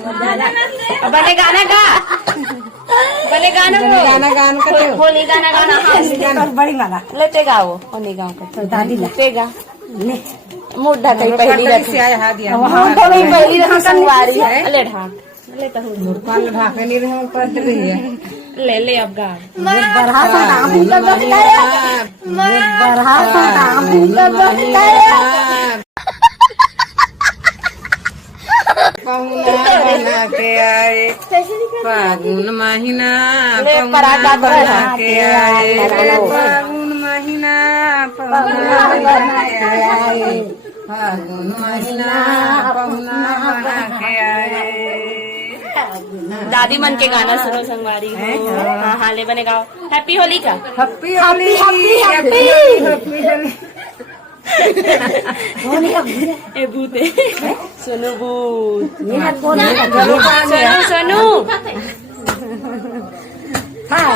बने गाना गा, बने गाना होली गाना गाना बड़ी माला लेते गाओ होली गाओ दादी लेते गा मुड्ढा कहीं पहली रखी हम तो नहीं पहली रखी संगवारी ले ढाक ले तो ढाके नहीं रहे ऊपर ले अब गा बरहा सा काम ही कर बताया बरहा सा काम ही कर बताया पहुना बना के आए फागुन महीना पराठा बना के आए फागुन महीना पहुना बना के आए फागुन महीना पहुना बना के आए। दादी मन के गाना सुनो संगवारी हाँ हाँ ले बने गाओ हैप्पी होली का हैप्पी होली हैप्पी होली ए भूते सुनो भूत ये सुनो सुनो हाँ